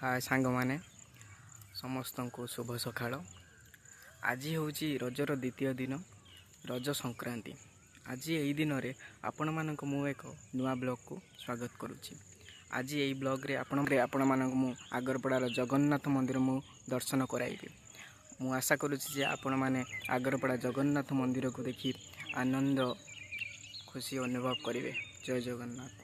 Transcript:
हाय सांग माने समस्त को शुभ सकाळ। आज हूँ रजर द्वितीय दिन रज संक्रांति। आज यही दिन में आपण मानक मु एक नुआ ब्लॉग को स्वागत करुच्ची। आज यही ब्लॉग रे आपण मानक मु आगरपड़ार जगन्नाथ मंदिर मु दर्शन कराइबी। मु आशा करुच्ची जे आपण माने आगरपड़ा जगन्नाथ मंदिर को देखी आनंद खुशी अनुभव करेंगे। जय जगन्नाथ।